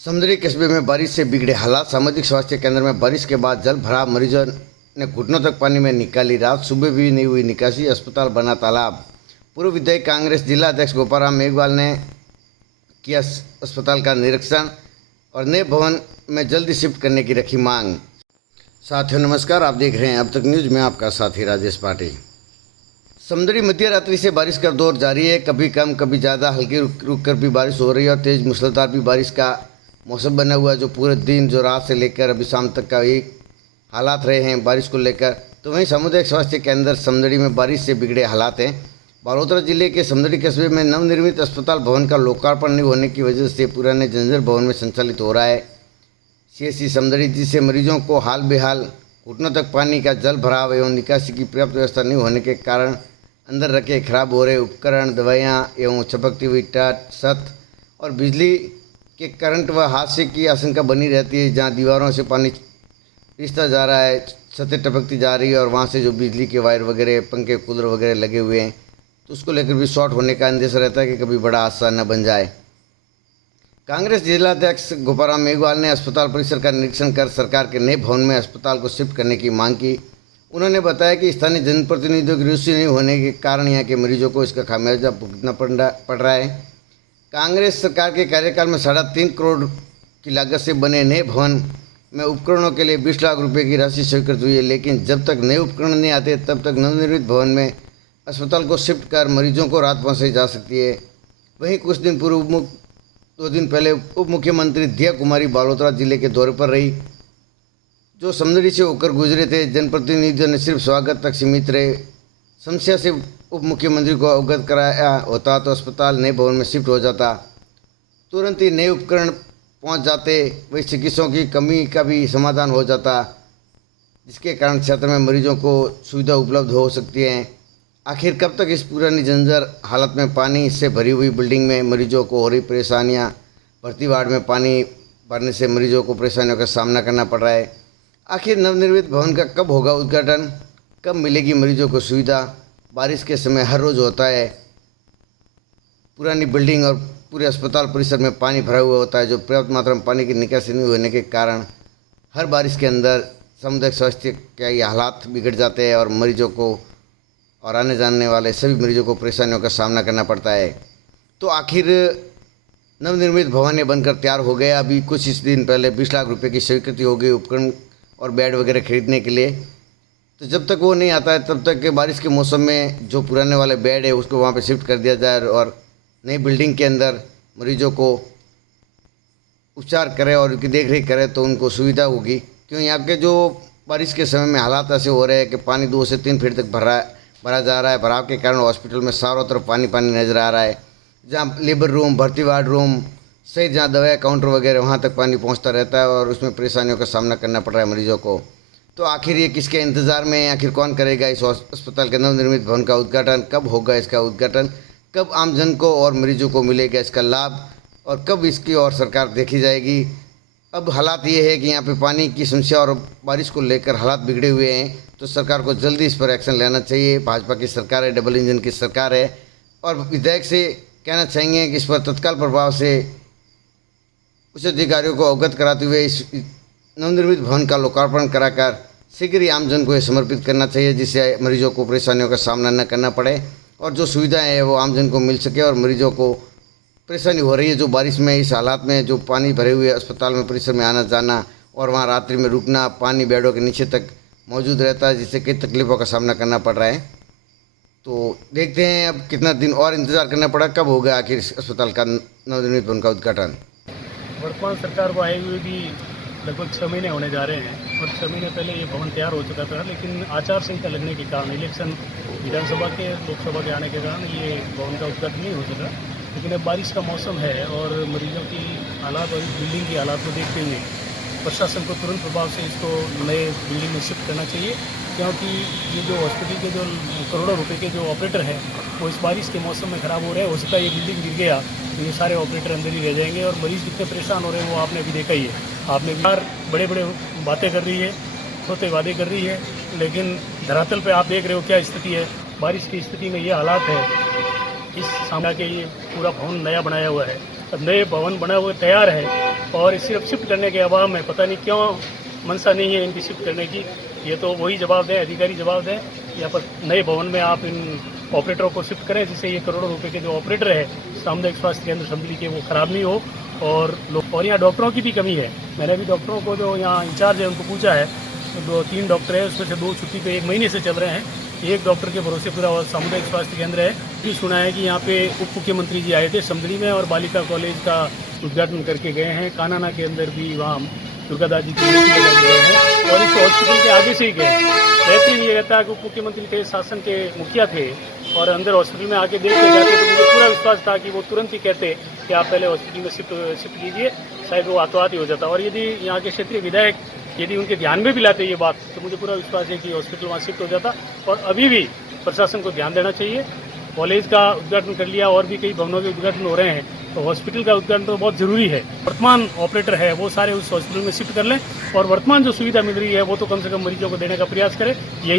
समदड़ी कस्बे में बारिश से बिगड़े हालात। सामुदायिक स्वास्थ्य केंद्र में बारिश के बाद जल भराव, मरीजों ने घुटनों तक पानी में निकाली रात। सुबह भी नहीं हुई निकासी, अस्पताल बना तालाब। पूर्व विधायक कांग्रेस जिला अध्यक्ष गोपाराम मेघवाल ने किया अस्पताल का निरीक्षण और नए भवन में जल्दी शिफ्ट करने की रखी मांग। साथियों नमस्कार, आप देख रहे हैं अब तक न्यूज में आपका साथी राजेश पाटिल। समदड़ी मध्य रात्रि से बारिश का दौर जारी है। कभी कम कभी ज़्यादा हल्की रुक कर भी बारिश हो रही है और तेज़ मूसलाधार भी बारिश का मौसम बना हुआ है, जो पूरे दिन जो रात से लेकर अभी शाम तक का एक हालात रहे हैं बारिश को लेकर। तो वहीं सामुदायिक स्वास्थ्य केंद्र समदड़ी में बारिश से बिगड़े हालात हैं। बालोतरा जिले के समदड़ी कस्बे में नवनिर्मित अस्पताल भवन का लोकार्पण नहीं होने की वजह से पुराने जंजर भवन में संचालित हो रहा है। सीएससी समदड़ी, जिससे मरीजों को हाल बेहाल घुटनों तक पानी का जल भराव एवं निकासी की पर्याप्त व्यवस्था नहीं होने के कारण अंदर रखे खराब हो रहे उपकरण, दवाइयाँ एवं चपकती हुई टाट, छत और बिजली के करंट व हादसे की आशंका बनी रहती है। जहाँ दीवारों से पानी रिश्ता जा रहा है, छतें टपकती जा रही है और वहाँ से जो बिजली के वायर वगैरह, पंखे, कूलर वगैरह लगे हुए हैं, तो उसको लेकर भी शॉर्ट होने का अंदेशा रहता है कि कभी बड़ा हादसा न बन जाए। कांग्रेस जिलाध्यक्ष गोपाराम मेघवाल ने अस्पताल परिसर का निरीक्षण कर सरकार के नए भवन में अस्पताल को शिफ्ट करने की मांग की। उन्होंने बताया कि स्थानीय जनप्रतिनिधियों की रुचि नहीं होने के कारण यहाँ के मरीजों को इसका खामियाजा भुगतना पड़ रहा है। कांग्रेस सरकार के कार्यकाल में 3.5 करोड़ की लागत से बने नए भवन में उपकरणों के लिए 20 लाख रुपए की राशि स्वीकृत हुई है, लेकिन जब तक नए उपकरण नहीं आते तब तक नवनिर्मित भवन में अस्पताल को शिफ्ट कर मरीजों को राहत पहुँचाई जा सकती है। वहीं कुछ दिन पूर्व 2 दिन पहले उप मुख्यमंत्री दिया कुमारी बालोतरा जिले के दौरे पर रही, जो समदड़ी से होकर गुजरे थे। जनप्रतिनिधियों ने सिर्फ स्वागत तक सीमित रहे। समस्या से उप मुख्यमंत्री को अवगत कराया होता तो अस्पताल नए भवन में शिफ्ट हो जाता, तुरंत ही नए उपकरण पहुंच जाते, वही चिकित्सकों की कमी का भी समाधान हो जाता, जिसके कारण क्षेत्र में मरीजों को सुविधा उपलब्ध हो सकती है। आखिर कब तक इस पुरानी जंजर हालत में पानी से भरी हुई बिल्डिंग में मरीजों को हो रही परेशानियाँ, भर्ती वार्ड में पानी भरने से मरीजों को परेशानियों का सामना करना पड़ रहा है। आखिर नवनिर्मित भवन का कब होगा उद्घाटन, कब मिलेगी मरीजों को सुविधा? बारिश के समय हर रोज़ होता है, पुरानी बिल्डिंग और पूरे अस्पताल परिसर में पानी भरा हुआ होता है, जो पर्याप्त मात्रा में पानी की निकासी नहीं होने के कारण हर बारिश के अंदर सामुदायिक स्वास्थ्य के ये हालात बिगड़ जाते हैं और मरीजों को और आने जाने वाले सभी मरीजों को परेशानियों का सामना करना पड़ता है। तो आखिर नवनिर्मित भवन बनकर तैयार हो गया। अभी कुछ इस दिन पहले 20 लाख रुपए की स्वीकृति हो गई उपकरण और बेड वगैरह खरीदने के लिए। तो जब तक वो नहीं आता है तब तक के बारिश के मौसम में जो पुराने वाले बेड है उसको वहाँ पे शिफ्ट कर दिया जाए और नई बिल्डिंग के अंदर मरीजों को उपचार करें और उनकी देख रेख करें तो उनको सुविधा होगी। क्यों यहाँ के जो बारिश के समय में हालात ऐसे हो रहे हैं कि पानी 2 से 3 फीट तक भरा जा रहा है। भराव के कारण हॉस्पिटल में चारों तरफ पानी पानी नजर आ रहा है। जहाँ लेबर रूम, भर्ती वार्ड रूम सहित जहाँ दवाई काउंटर वगैरह वहाँ तक पानी पहुँचता रहता है और उसमें परेशानियों का सामना करना पड़ रहा है मरीजों को। तो आखिर ये किसके इंतज़ार में है? आखिर कौन करेगा इस अस्पताल के नवनिर्मित भवन का उद्घाटन? कब होगा इसका उद्घाटन? कब आमजन को और मरीजों को मिलेगा इसका लाभ? और कब इसकी और सरकार देखी जाएगी? अब हालात ये है कि यहाँ पे पानी की समस्या और बारिश को लेकर हालात बिगड़े हुए हैं, तो सरकार को जल्दी इस पर एक्शन लेना चाहिए। भाजपा की सरकार है, डबल इंजन की सरकार है और विधायक से कहना चाहेंगे कि इस पर तत्काल प्रभाव से उच्च अधिकारियों को अवगत कराते हुए इस नवनिर्मित भवन का लोकार्पण कराकर शीघ्र ही आमजन को ये समर्पित करना चाहिए, जिससे मरीजों को परेशानियों का सामना न करना पड़े और जो सुविधाएं हैं वो आमजन को मिल सके और मरीजों को परेशानी हो रही है जो बारिश में इस हालात में जो पानी भरे हुए अस्पताल में परिसर में आना जाना और वहाँ रात्रि में रुकना, पानी बेडों के नीचे तक मौजूद रहता है, जिससे कई तकलीफ़ों का सामना करना पड़ रहा है। तो देखते हैं अब कितना दिन और इंतज़ार करना पड़ा, कब होगा आखिर इस अस्पताल का नवनिर्मित भवन का उद्घाटन। वर्तमान सरकार को आए हुए भी लगभग 6 महीने होने जा रहे हैं और 6 महीने पहले ये भवन तैयार हो चुका था, लेकिन आचार संहिता लगने के कारण, इलेक्शन विधानसभा के लोकसभा के आने के कारण ये भवन का उद्घाटन नहीं हो सका। लेकिन अब बारिश का मौसम है और मरीजों की हालात और बिल्डिंग की हालात को देखते हुए प्रशासन को तुरंत प्रभाव से इसको नए बिल्डिंग में शिफ्ट करना चाहिए, क्योंकि ये जो हॉस्पिटल के जो करोड़ों रुपए के जो ऑपरेटर हैं वो इस बारिश के मौसम में ख़राब हो रहे हैं। हो सकता है ये बिल्डिंग गिर गया तो ये सारे ऑपरेटर अंदर ही रह जाएंगे और मरीज़ कितने परेशान हो रहे हैं वो आपने भी देखा ही है। आपने बाहर बड़े बड़े बातें कर रही है, छोटे वादे कर रही है, लेकिन धरातल पे आप देख रहे हो क्या स्थिति है। बारिश की स्थिति में ये हालात है। इस सामने के ये पूरा भवन नया बनाया हुआ है, अब नए भवन बना हुआ तैयार है और सिर्फ शिफ्ट करने के अभाव में पता नहीं क्यों मनसा नहीं है इनकी शिफ्ट करने की। ये तो वही जवाब दें, अधिकारी जवाब दें। यहाँ पर नए भवन में आप इन ऑपरेटरों को शिफ्ट करें जिससे ये करोड़ों रुपए के जो ऑपरेटर है सामुदायिक स्वास्थ्य केंद्र समझली के वो खराब नहीं हो। और यहाँ डॉक्टरों की भी कमी है। मैंने भी डॉक्टरों को जो यहाँ इंचार्ज है उनको पूछा है, तो 2-3 डॉक्टर है, उसमें से 2 छुट्टी पे 1 महीने से चल रहे हैं। एक डॉक्टर के भरोसे पूरा सामुदायिक स्वास्थ्य केंद्र है। भी सुना है कि यहाँ पे उप मुख्यमंत्री जी आए थे समझली में और बालिका कॉलेज का उद्घाटन करके गए हैं। कानाना के अंदर भी वहाँ दुर्गादास जी की मूर्ति लगा गए हैं और इस हॉस्पिटल के आगे से ही गए। बेहतरीन ये रहता है कि उप मुख्यमंत्री थे, शासन के मुखिया थे और अंदर हॉस्पिटल में आके देख के जाते, तो मुझे पूरा विश्वास था कि वो तुरंत ही कहते कि आप पहले हॉस्पिटल में शिफ्ट कीजिए, शायद वो हाथों हाथ ही हो जाता। और यदि यहाँ के क्षेत्रीय विधायक यदि उनके ध्यान में भी लाते ये बात, तो मुझे पूरा विश्वास है कि हॉस्पिटल वहाँ शिफ्ट हो जाता। और अभी भी प्रशासन को ध्यान देना चाहिए। कॉलेज का उद्घाटन कर लिया और भी कई भवनों के उद्घाटन हो रहे हैं, तो हॉस्पिटल का उद्घाटन तो बहुत ज़रूरी है। वर्तमान ऑपरेटर है वो सारे उस हॉस्पिटल में शिफ्ट कर लें और वर्तमान जो सुविधा मिल रही है वो तो कम से कम मरीजों को देने का प्रयास करें। यही